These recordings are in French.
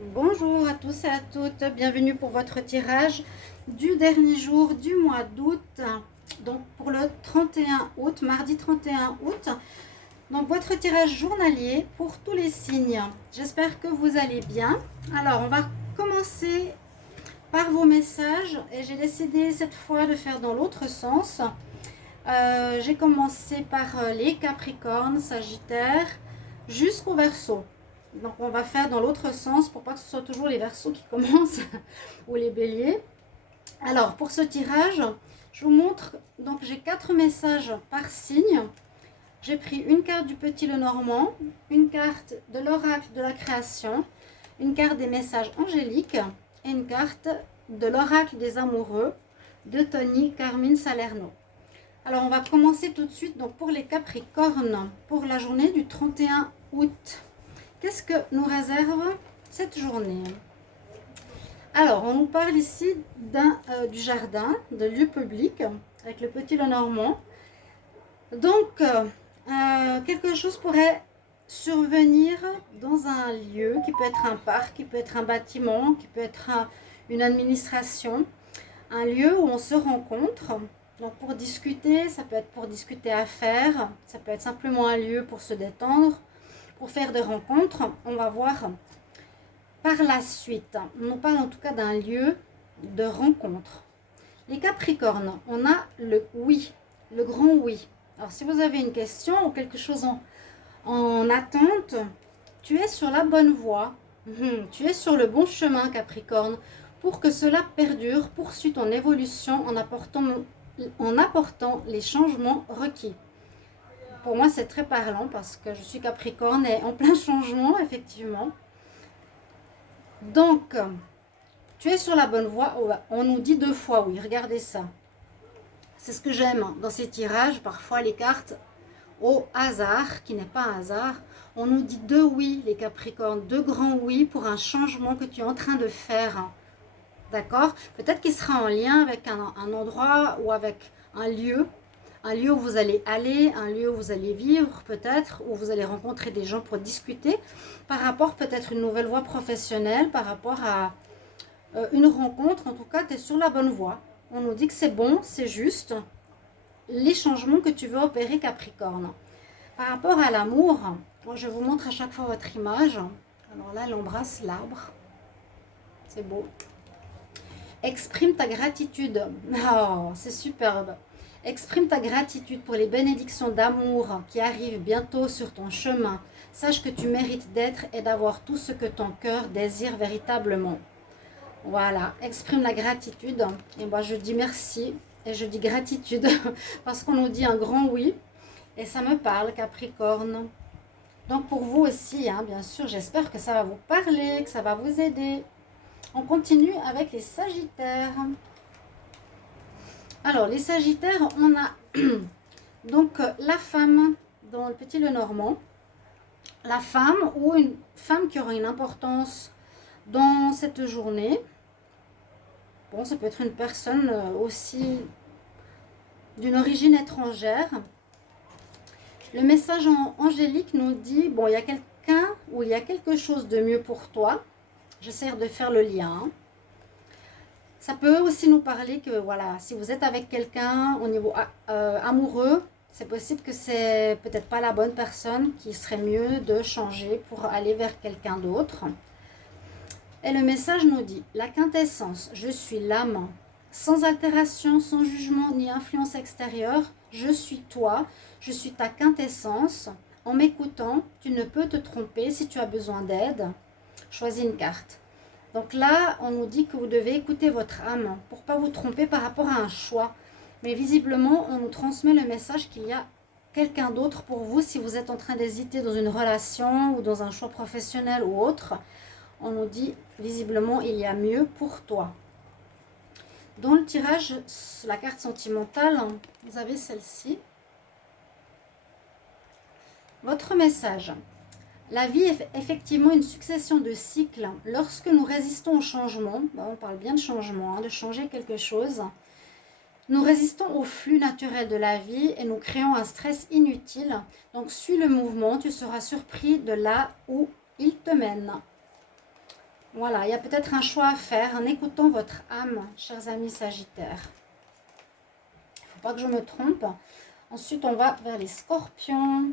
Bonjour à tous et à toutes, bienvenue pour votre tirage du dernier jour du mois d'août, donc pour le 31 août, mardi 31 août. Donc votre tirage journalier pour tous les signes. J'espère que vous allez bien. Alors on va commencer par vos messages et j'ai décidé cette fois de faire dans l'autre sens. J'ai commencé par les Capricornes, Sagittaires, jusqu'au Verseau. Donc on va faire dans l'autre sens pour pas que ce soit toujours les Verseaux qui commencent ou les Béliers. Alors pour ce tirage, je vous montre, donc j'ai 4 messages par signe. J'ai pris une carte du Petit Lenormand, une carte de l'oracle de la création, une carte des messages angéliques et une carte de l'oracle des amoureux de Tony Carmine Salerno. Alors on va commencer tout de suite donc pour les Capricornes, pour la journée du 31 août. Qu'est-ce que nous réserve cette journée? Alors on nous parle ici du jardin, de lieu public, avec le Petit Lenormand. Donc quelque chose pourrait survenir dans un lieu qui peut être un parc, qui peut être un bâtiment, qui peut être une administration, un lieu où on se rencontre. Donc pour discuter, ça peut être pour discuter affaires, ça peut être simplement un lieu pour se détendre, pour faire des rencontres. On va voir par la suite. On nous parle en tout cas d'un lieu de rencontre. Les Capricornes, on a le oui, le grand oui. Alors si vous avez une question ou quelque chose en attente, tu es sur la bonne voie. Tu es sur le bon chemin, Capricorne. Pour que cela perdure, poursuis ton évolution en apportant les changements requis. Pour moi, c'est très parlant parce que je suis Capricorne et en plein changement, effectivement. Donc, tu es sur la bonne voie. On nous dit 2 fois oui, regardez ça. C'est ce que j'aime dans ces tirages. Parfois, les cartes au hasard, qui n'est pas un hasard. On nous dit 2 oui, les Capricornes, 2 grands oui pour un changement que tu es en train de faire. D'accord? Peut-être qu'il sera en lien avec un endroit ou avec un lieu où vous allez aller, un lieu où vous allez vivre peut-être, où vous allez rencontrer des gens pour discuter, par rapport peut-être une nouvelle voie professionnelle, par rapport à une rencontre. En tout cas, tu es sur la bonne voie. On nous dit que c'est bon, c'est juste. Les changements que tu veux opérer, Capricorne. Par rapport à l'amour, je vous montre à chaque fois votre image. Alors là, elle embrasse l'arbre. C'est beau. Exprime ta gratitude. Oh, c'est superbe. Exprime ta gratitude pour les bénédictions d'amour qui arrivent bientôt sur ton chemin. Sache que tu mérites d'être et d'avoir tout ce que ton cœur désire véritablement. Voilà, exprime la gratitude. Et moi, je dis merci et je dis gratitude parce qu'on nous dit un grand oui. Et ça me parle, Capricorne. Donc pour vous aussi, hein, bien sûr, j'espère que ça va vous parler, que ça va vous aider. On continue avec les Sagittaires. Alors, les Sagittaires, on a donc la femme dans le Petit Lenormand. La femme ou une femme qui aura une importance dans cette journée. Bon, ça peut être une personne aussi d'une origine étrangère. Le message angélique nous dit, bon, il y a quelqu'un ou il y a quelque chose de mieux pour toi. J'essaie de faire le lien. Ça peut aussi nous parler que, voilà, si vous êtes avec quelqu'un au niveau amoureux, c'est possible que c'est peut-être pas la bonne personne, qui serait mieux de changer pour aller vers quelqu'un d'autre. Et le message nous dit, la quintessence, je suis l'âme, sans altération, sans jugement ni influence extérieure, je suis toi, je suis ta quintessence. En m'écoutant, tu ne peux te tromper. Si tu as besoin d'aide, choisis une carte. Donc là, on nous dit que vous devez écouter votre âme pour ne pas vous tromper par rapport à un choix. Mais visiblement, on nous transmet le message qu'il y a quelqu'un d'autre pour vous si vous êtes en train d'hésiter dans une relation ou dans un choix professionnel ou autre. On nous dit visiblement il y a mieux pour toi. Dans le tirage, la carte sentimentale, vous avez celle-ci. Votre message. La vie est effectivement une succession de cycles. Lorsque nous résistons au changement, on parle bien de changement, de changer quelque chose, nous résistons au flux naturel de la vie et nous créons un stress inutile. Donc suis le mouvement, tu seras surpris de là où il te mène. Voilà, il y a peut-être un choix à faire en écoutant votre âme, chers amis Sagittaires. Il ne faut pas que je me trompe. Ensuite, on va vers les Scorpions.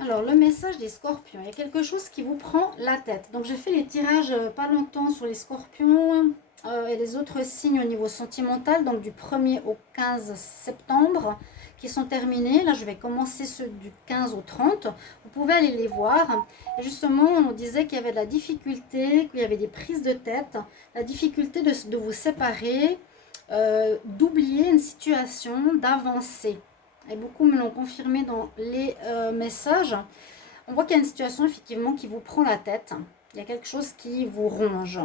Alors, le message des Scorpions, il y a quelque chose qui vous prend la tête. Donc, j'ai fait les tirages pas longtemps sur les Scorpions et les autres signes au niveau sentimental, donc du 1er au 15 septembre, qui sont terminés. Là, je vais commencer ceux du 15 au 30. Vous pouvez aller les voir. Et justement, on nous disait qu'il y avait de la difficulté, qu'il y avait des prises de tête, la difficulté de vous séparer, d'oublier une situation, d'avancer. Et beaucoup me l'ont confirmé dans les messages. On voit qu'il y a une situation effectivement qui vous prend la tête. Il y a quelque chose qui vous ronge.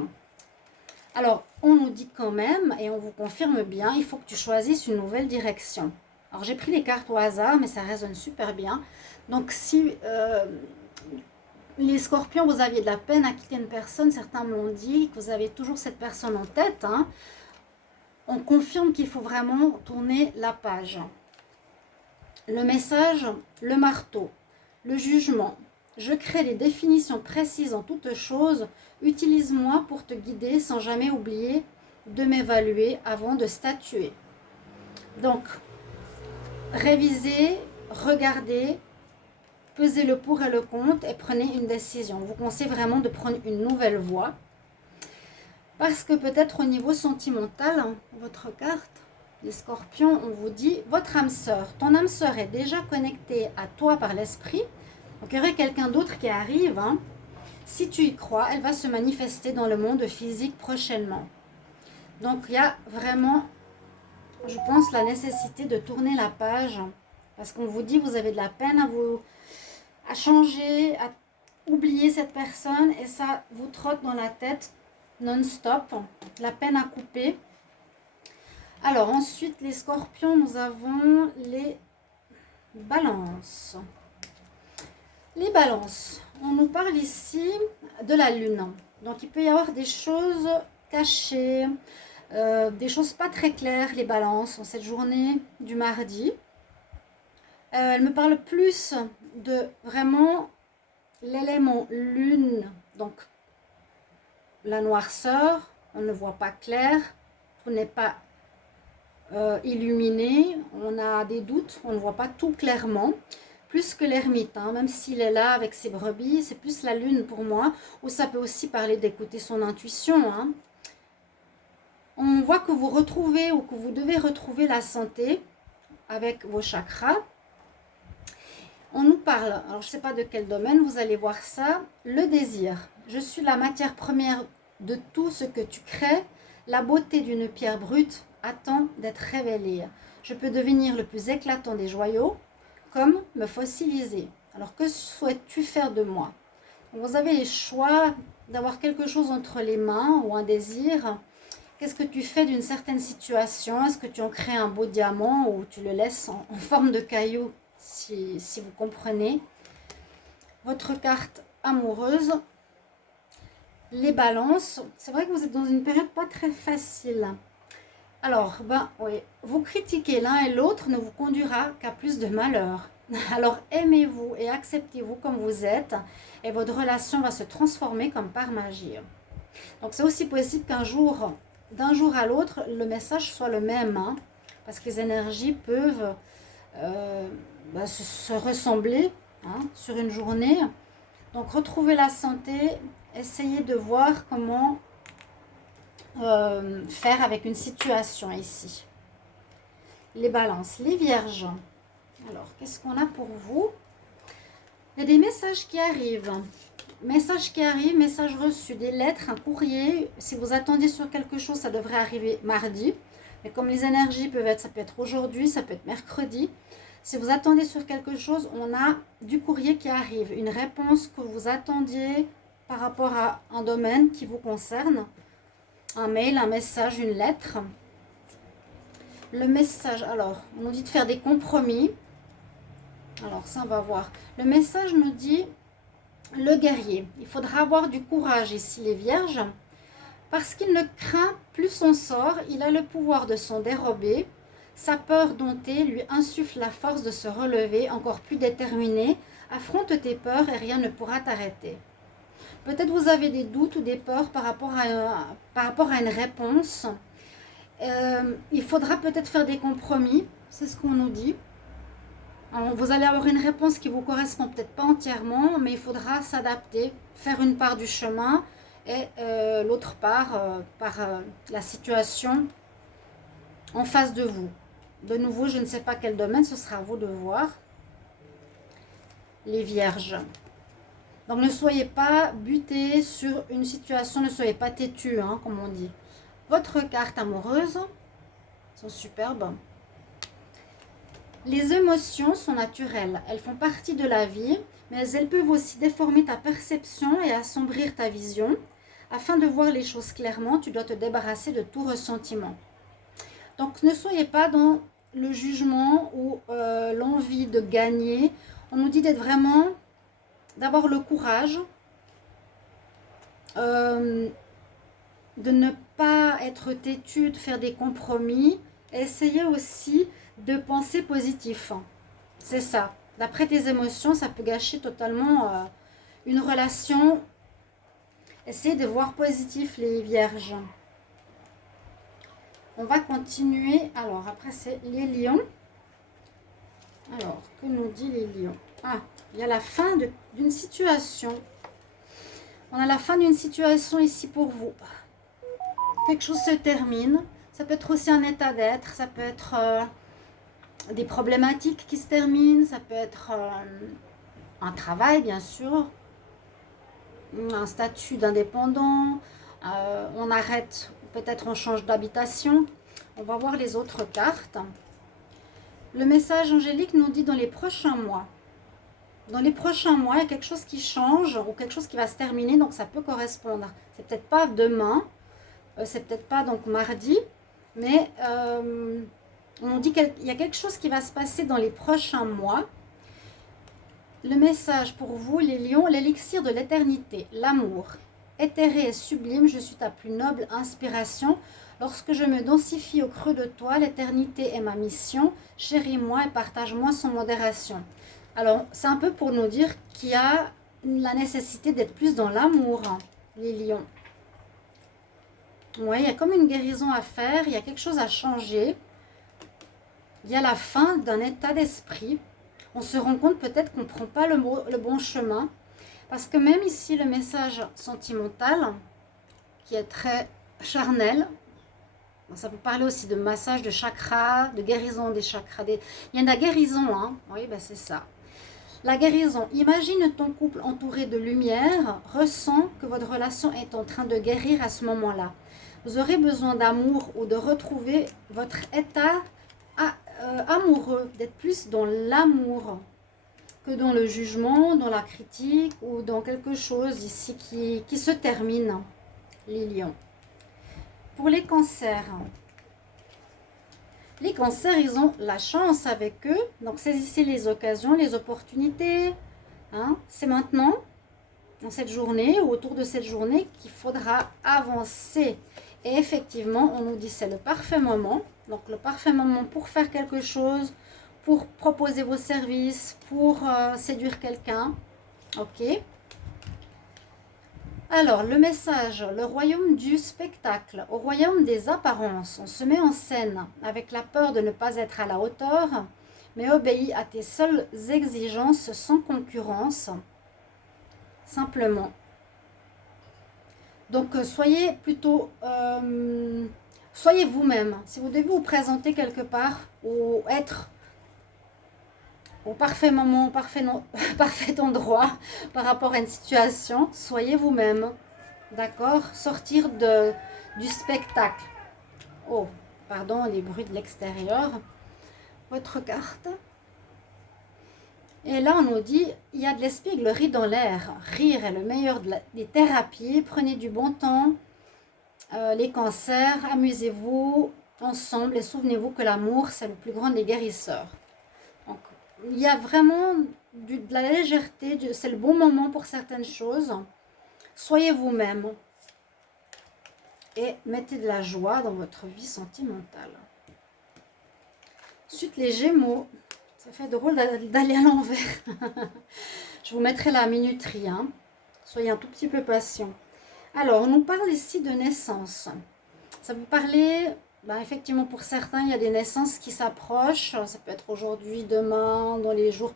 Alors, on nous dit quand même, et on vous confirme bien, il faut que tu choisisses une nouvelle direction. Alors, j'ai pris les cartes au hasard, mais ça résonne super bien. Donc, si les Scorpions, vous aviez de la peine à quitter une personne, certains me l'ont dit, que vous avez toujours cette personne en tête, hein, on confirme qu'il faut vraiment tourner la page. Le message, le marteau, le jugement. Je crée des définitions précises en toutes choses. Utilise-moi pour te guider sans jamais oublier de m'évaluer avant de statuer. Donc, révisez, regardez, pesez le pour et le contre et prenez une décision. Je vous conseille vraiment de prendre une nouvelle voie. Parce que peut-être au niveau sentimental, hein, votre carte, les Scorpions, on vous dit, votre âme sœur, ton âme sœur est déjà connectée à toi par l'esprit. Donc il y aurait quelqu'un d'autre qui arrive. Hein. Si tu y crois, elle va se manifester dans le monde physique prochainement. Donc il y a vraiment, je pense, la nécessité de tourner la page. Parce qu'on vous dit, vous avez de la peine à changer, à oublier cette personne. Et ça vous trotte dans la tête non-stop, la peine à couper. Alors ensuite, les Scorpions, nous avons les Balances. Les Balances, on nous parle ici de la Lune. Donc il peut y avoir des choses cachées, des choses pas très claires, les Balances, en cette journée du mardi. Elle me parle plus de vraiment l'élément Lune, donc la noirceur, on ne voit pas clair, on n'est pas illuminé, on a des doutes, on ne voit pas tout clairement, plus que l'ermite, hein, même s'il est là avec ses brebis, c'est plus la lune pour moi, ou ça peut aussi parler d'écouter son intuition. Hein. On voit que vous retrouvez ou que vous devez retrouver la santé avec vos chakras. On nous parle, alors je ne sais pas de quel domaine, vous allez voir ça, le désir. Je suis la matière première de tout ce que tu crées, la beauté d'une pierre brute attend d'être révélée. Je peux devenir le plus éclatant des joyaux, comme me fossiliser. Alors que souhaites-tu faire de moi? Vous avez les choix d'avoir quelque chose entre les mains ou un désir. Qu'est-ce que tu fais d'une certaine situation? Est-ce que tu en crées un beau diamant ou tu le laisses en forme de caillou, si vous comprenez? Votre carte amoureuse, les Balances. C'est vrai que vous êtes dans une période pas très facile. Alors, oui, vous critiquer l'un et l'autre ne vous conduira qu'à plus de malheur. Alors, aimez-vous et acceptez-vous comme vous êtes et votre relation va se transformer comme par magie. Donc, c'est aussi possible qu'un jour, d'un jour à l'autre, le message soit le même, hein, parce que les énergies peuvent se ressembler, hein, sur une journée. Donc, retrouvez la santé, essayez de voir comment faire avec une situation ici. Les Balances, les Vierges. Alors, qu'est-ce qu'on a pour vous? Il y a des messages qui arrivent. Messages qui arrivent, messages reçus, des lettres, un courrier. Si vous attendiez sur quelque chose, ça devrait arriver mardi. Mais comme les énergies peuvent être, ça peut être aujourd'hui, ça peut être mercredi. Si vous attendez sur quelque chose, on a du courrier qui arrive. Une réponse que vous attendiez par rapport à un domaine qui vous concerne. Un mail, un message, une lettre. Le message, alors, on nous dit de faire des compromis. Alors, ça, on va voir. Le message nous dit, le guerrier. Il faudra avoir du courage ici, les vierges. Parce qu'il ne craint plus son sort, il a le pouvoir de s'en dérober. Sa peur domptée lui insuffle la force de se relever, encore plus déterminé. Affronte tes peurs et rien ne pourra t'arrêter. Peut-être vous avez des doutes ou des peurs par rapport à une réponse. Il faudra peut-être faire des compromis, c'est ce qu'on nous dit. Alors, vous allez avoir une réponse qui vous correspond peut-être pas entièrement, mais il faudra s'adapter, faire une part du chemin et l'autre part par la situation en face de vous. De nouveau, je ne sais pas quel domaine, ce sera à vous de voir. Les vierges. Donc ne soyez pas butés sur une situation, ne soyez pas têtus, hein, comme on dit. Votre carte amoureuse sont superbes. Les émotions sont naturelles, elles font partie de la vie, mais elles peuvent aussi déformer ta perception et assombrir ta vision. Afin de voir les choses clairement, tu dois te débarrasser de tout ressentiment. Donc ne soyez pas dans le jugement ou l'envie de gagner. On nous dit d'être vraiment, d'avoir le courage, de ne pas être têtu, de faire des compromis. Et essayez aussi de penser positif. C'est ça. D'après tes émotions, ça peut gâcher totalement une relation. Essayez de voir positif, les vierges. On va continuer. Alors, après, c'est les lions. Alors, que nous dit les lions? Ah, il y a la fin d'une situation. On a la fin d'une situation ici pour vous. Quelque chose se termine. Ça peut être aussi un état d'être. Ça peut être des problématiques qui se terminent. Ça peut être un travail, bien sûr. Un statut d'indépendant. On arrête, peut-être on change d'habitation. On va voir les autres cartes. Le message angélique nous dit dans les prochains mois. Dans les prochains mois, il y a quelque chose qui change ou quelque chose qui va se terminer, donc ça peut correspondre. C'est peut-être pas demain, c'est peut-être pas donc mardi, mais on dit qu'il y a quelque chose qui va se passer dans les prochains mois. Le message pour vous, les lions, l'élixir de l'éternité, l'amour. Éthéré et sublime, je suis ta plus noble inspiration. Lorsque je me densifie au creux de toi, l'éternité est ma mission. Chéris-moi et partage-moi sans modération. Alors, c'est un peu pour nous dire qu'il y a la nécessité d'être plus dans l'amour, hein, les lions. Oui, il y a comme une guérison à faire, il y a quelque chose à changer. Il y a la fin d'un état d'esprit. On se rend compte peut-être qu'on ne prend pas le bon chemin. Parce que même ici, le message sentimental, qui est très charnel, ça peut parler aussi de massage de chakras, de guérison des chakras. Il y a de la guérison, hein. Oui, ben c'est ça. La guérison. Imagine ton couple entouré de lumière, ressens que votre relation est en train de guérir à ce moment-là. Vous aurez besoin d'amour ou de retrouver votre état amoureux, d'être plus dans l'amour que dans le jugement, dans la critique ou dans quelque chose ici qui se termine, les lions. Pour les cancers, ils ont la chance avec eux, donc saisissez les occasions, les opportunités. Hein, c'est maintenant, dans cette journée ou autour de cette journée qu'il faudra avancer. Et effectivement, on nous dit c'est le parfait moment. Donc le parfait moment pour faire quelque chose, pour proposer vos services, pour séduire quelqu'un. Ok. Alors, le message, le royaume du spectacle, au royaume des apparences, on se met en scène avec la peur de ne pas être à la hauteur, mais obéis à tes seules exigences sans concurrence, simplement. Donc, soyez plutôt, soyez vous-même. Si vous devez vous présenter quelque part ou être au parfait moment, au parfait endroit par rapport à une situation, soyez vous-même. D'accord? Sortir du spectacle. Oh, pardon, les bruits de l'extérieur. Votre carte. Et là, on nous dit, il y a de l'espièglerie dans l'air. Rire est le meilleur des thérapies. Prenez du bon temps. Les cancers, amusez-vous ensemble et souvenez-vous que l'amour, c'est le plus grand des guérisseurs. Donc, il y a vraiment de la légèreté, c'est le bon moment pour certaines choses. Soyez vous-même et mettez de la joie dans votre vie sentimentale. Ensuite, les Gémeaux. Ça fait drôle d'aller à l'envers. Je vous mettrai la minuterie. Hein. Soyez un tout petit peu patient. Alors, on nous parle ici de naissance. Ça peut parler, effectivement, pour certains, il y a des naissances qui s'approchent. Ça peut être aujourd'hui, demain, dans les jours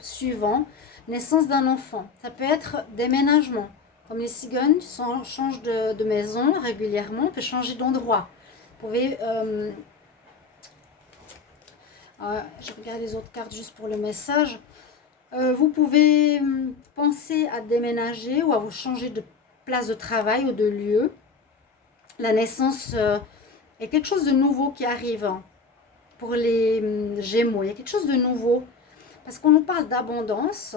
suivants. Naissance d'un enfant. Ça peut être déménagement. Comme les cigognes changent de maison régulièrement, on peut changer d'endroit. Vous pouvez... je regarde les autres cartes juste pour le message. Vous pouvez penser à déménager ou à vous changer de place de travail ou de lieu. La naissance est quelque chose de nouveau qui arrive pour les Gémeaux. Il y a quelque chose de nouveau parce qu'on nous parle d'abondance.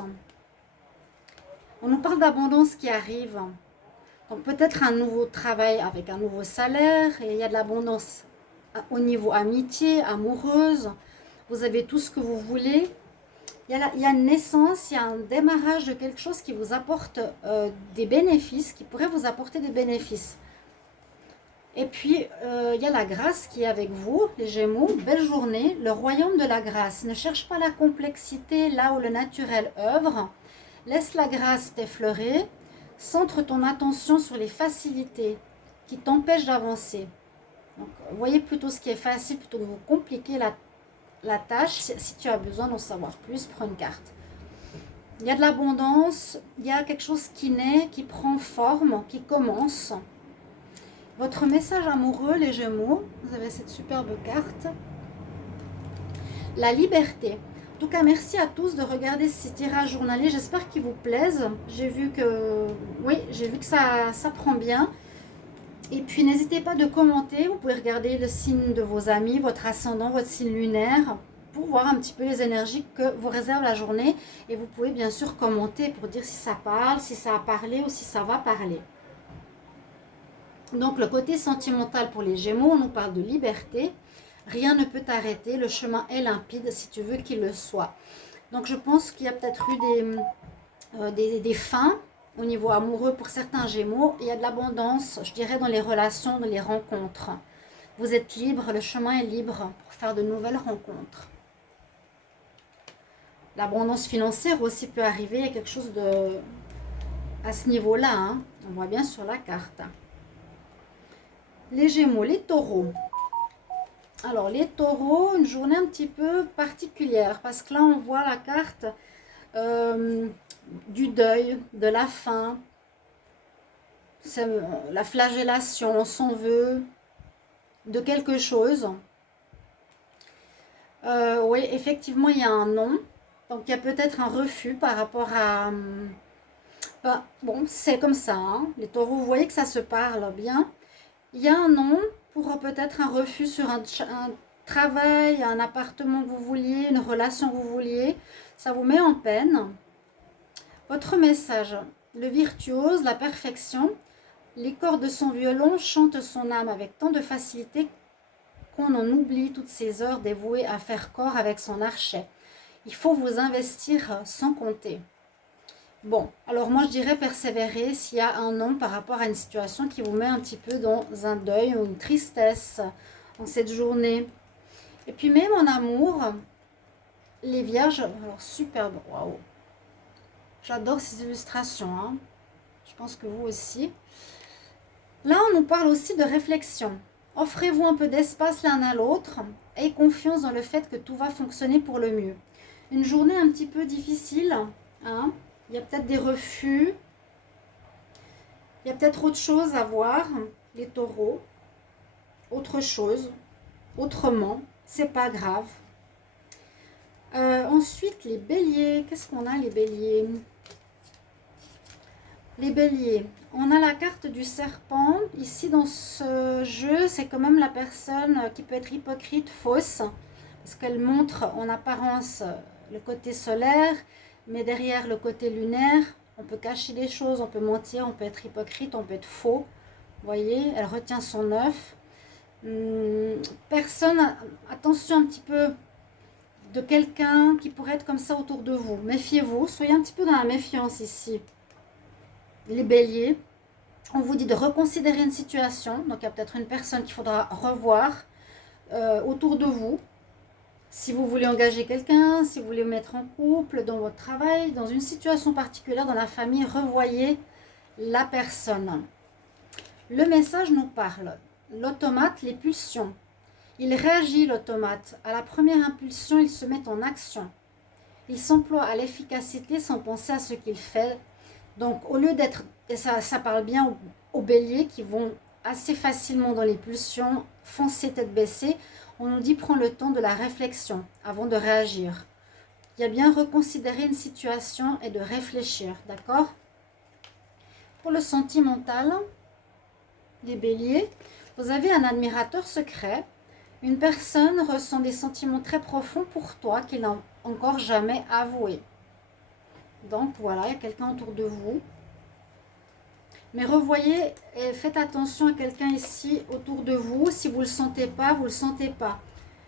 On nous parle d'abondance qui arrive. Donc peut-être un nouveau travail avec un nouveau salaire. Et il y a de l'abondance au niveau amitié, amoureuse. Vous avez tout ce que vous voulez. Il y a une naissance, il y a un démarrage de quelque chose qui vous apporte des bénéfices, qui pourrait vous apporter des bénéfices. Et puis, il y a la grâce qui est avec vous, les Gémeaux. Belle journée, le royaume de la grâce. Ne cherche pas la complexité là où le naturel œuvre. Laisse la grâce t'effleurer. Centre ton attention sur les facilités qui t'empêchent d'avancer. Donc, voyez plutôt ce qui est facile plutôt que de vous compliquer la tâche. Si tu as besoin d'en savoir plus, prends une carte. Il y a de l'abondance, il y a quelque chose qui naît, qui prend forme, qui commence. Votre message amoureux, les Gémeaux, vous avez cette superbe carte. La liberté. En tout cas, merci à tous de regarder ces tirages journaliers. J'espère qu'ils vous plaisent. J'ai vu que ça prend bien. Et puis, n'hésitez pas de commenter. Vous pouvez regarder le signe de vos amis, votre ascendant, votre signe lunaire, pour voir un petit peu les énergies que vous réserve la journée. Et vous pouvez bien sûr commenter pour dire si ça parle, si ça a parlé ou si ça va parler. Donc, le côté sentimental pour les Gémeaux, on nous parle de liberté. Rien ne peut t'arrêter. Le chemin est limpide si tu veux qu'il le soit. Donc, je pense qu'il y a peut-être eu des fins au niveau amoureux pour certains Gémeaux. Il y a de l'abondance, je dirais, dans les relations, dans les rencontres. Vous êtes libre, le chemin est libre pour faire de nouvelles rencontres. L'abondance financière aussi peut arriver. Il y a quelque chose à ce niveau-là. Hein. On voit bien sur la carte. Les Gémeaux, les Taureaux. Alors, les Taureaux, une journée un petit peu particulière parce que là, on voit la carte du deuil, de la faim, la flagellation, on s'en veut de quelque chose. Oui, effectivement, il y a un non. Donc, il y a peut-être un refus par rapport à... bon, c'est comme ça. Hein. Les Taureaux, vous voyez que ça se parle bien. Il y a un non pour peut-être un refus sur un travail, un appartement que vous vouliez, une relation que vous vouliez. Ça vous met en peine. Votre message, le virtuose, la perfection. Les cordes de son violon chantent son âme avec tant de facilité qu'on en oublie toutes ces heures dévouées à faire corps avec son archet. Il faut vous investir sans compter. Bon, alors moi je dirais persévérer s'il y a un non par rapport à une situation qui vous met un petit peu dans un deuil ou une tristesse en cette journée. Et puis même en amour, les vierges, alors superbe, waouh. J'adore ces illustrations, hein. Je pense que vous aussi. Là, on nous parle aussi de réflexion. Offrez-vous un peu d'espace l'un à l'autre. Ayez confiance dans le fait que tout va fonctionner pour le mieux. Une journée un petit peu difficile, hein. Il y a peut-être des refus. Il y a peut-être autre chose à voir, les Taureaux. Autre chose, autrement, c'est pas grave. Ensuite, les Béliers. Qu'est-ce qu'on a, les Béliers? Les Béliers. On a la carte du serpent. Ici, dans ce jeu, c'est quand même la personne qui peut être hypocrite, fausse, parce qu'elle montre en apparence le côté solaire, mais derrière le côté lunaire, on peut cacher des choses, on peut mentir, on peut être hypocrite, on peut être faux. Vous voyez, elle retient son œuf. Personne, attention un petit peu de quelqu'un qui pourrait être comme ça autour de vous. Méfiez-vous, soyez un petit peu dans la méfiance ici. Les Béliers, on vous dit de reconsidérer une situation. Donc, il y a peut-être une personne qu'il faudra revoir autour de vous. Si vous voulez engager quelqu'un, si vous voulez vous mettre en couple, dans votre travail, dans une situation particulière, dans la famille, revoyez la personne. Le message nous parle. L'automate, les pulsions. Il réagit, l'automate. À la première impulsion, il se met en action. Il s'emploie à l'efficacité sans penser à ce qu'il fait. Donc, au lieu d'être, et ça parle bien aux béliers qui vont assez facilement dans les pulsions, foncer tête baissée, on nous dit prends le temps de la réflexion avant de réagir. Il y a bien reconsidérer une situation et de réfléchir, d'accord? Pour le sentimental, les béliers, vous avez un admirateur secret. Une personne ressent des sentiments très profonds pour toi qu'il n'a encore jamais avoué. Donc voilà, il y a quelqu'un autour de vous. Mais revoyez et faites attention à quelqu'un ici autour de vous. Si vous ne le sentez pas, vous ne le sentez pas.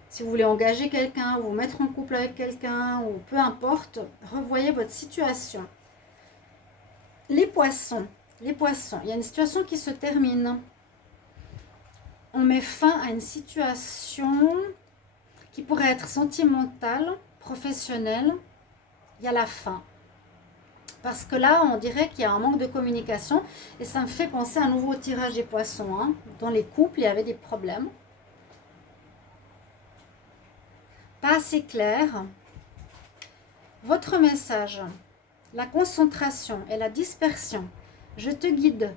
Si vous voulez engager quelqu'un, vous mettre en couple avec quelqu'un, ou peu importe, revoyez votre situation. Les poissons, il y a une situation qui se termine. On met fin à une situation qui pourrait être sentimentale, professionnelle. Il y a la fin. Parce que là, on dirait qu'il y a un manque de communication. Et ça me fait penser à un nouveau tirage des poissons. Hein. Dans les couples, il y avait des problèmes. Pas assez clair. Votre message, la concentration et la dispersion. Je te guide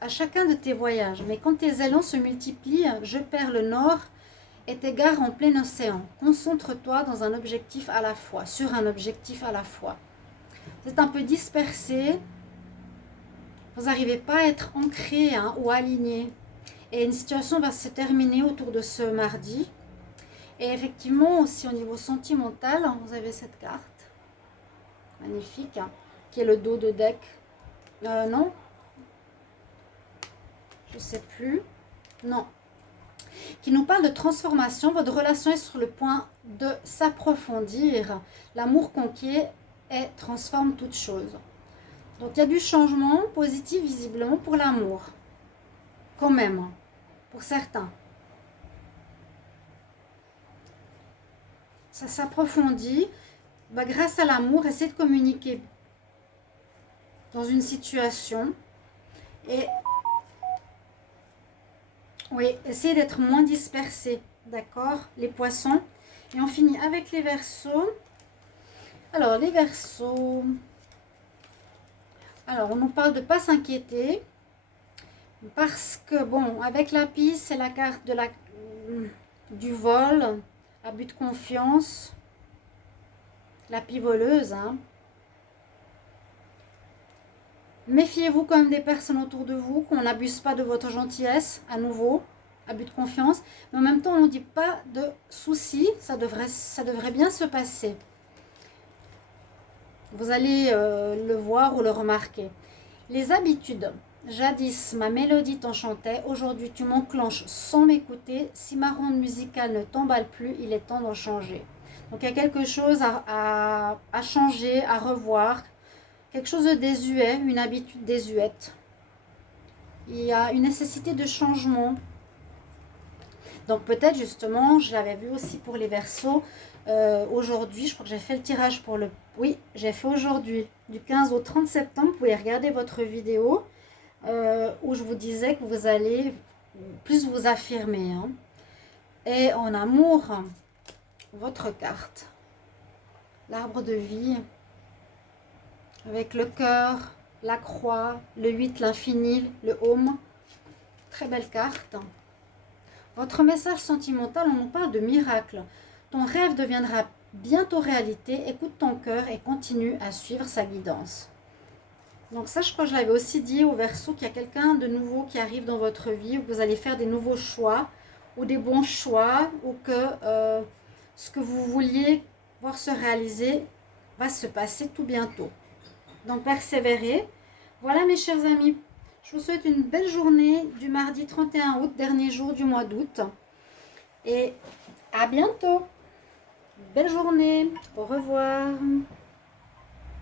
à chacun de tes voyages. Mais quand tes élans se multiplient, je perds le nord et t'égare en plein océan. Concentre-toi dans un objectif à la fois, sur un objectif à la fois. Vous êtes un peu dispersé, vous n'arrivez pas à être ancré ou aligné. Et une situation va se terminer autour de ce mardi. Et effectivement, aussi au niveau sentimental, vous avez cette carte, magnifique, hein, qui est le dos de deck. Non, je sais plus. Non. Qui nous parle de transformation. Votre relation est sur le point de s'approfondir. L'amour conquiert et transforme toute chose. Donc il y a du changement positif visiblement pour l'amour. Quand même, pour certains. Ça s'approfondit. Grâce à l'amour, essayez de communiquer dans une situation. Et oui, essayez d'être moins dispersé. D'accord? Les poissons. Et on finit avec les Verseaux. Alors, les Verseaux. Alors, on nous parle de ne pas s'inquiéter. Parce que, bon, avec la piste, c'est la carte de du vol, abus de confiance. La pivoleuse, hein. Méfiez-vous quand même des personnes autour de vous, qu'on n'abuse pas de votre gentillesse, à nouveau, abus de confiance. Mais en même temps, on ne dit pas de soucis, ça devrait bien se passer. Vous allez le voir ou le remarquer. Les habitudes. Jadis, ma mélodie t'enchantait. Aujourd'hui, tu m'enclenches sans m'écouter. Si ma ronde musicale ne t'emballe plus, il est temps d'en changer. Donc, il y a quelque chose à changer, à revoir. Quelque chose de désuet, une habitude désuète. Il y a une nécessité de changement. Donc, peut-être justement, je l'avais vu aussi pour les Verseaux. Aujourd'hui, je crois que j'ai fait le tirage pour le... Oui, j'ai fait aujourd'hui, du 15 au 30 septembre. Vous pouvez regarder votre vidéo où je vous disais que vous allez plus vous affirmer. Hein. Et en amour, votre carte, l'arbre de vie, avec le cœur, la croix, le 8, l'infini, le home. Très belle carte. Votre message sentimental, on nous parle de miracle. Ton rêve deviendra bientôt réalité. Écoute ton cœur et continue à suivre sa guidance. Donc ça, je crois que je l'avais aussi dit au Verseau, qu'il y a quelqu'un de nouveau qui arrive dans votre vie, où vous allez faire des nouveaux choix, ou des bons choix, ou que ce que vous vouliez voir se réaliser va se passer tout bientôt. Donc persévérez. Voilà mes chers amis, je vous souhaite une belle journée du mardi 31 août, dernier jour du mois d'août. Et à bientôt. Belle journée. Au revoir.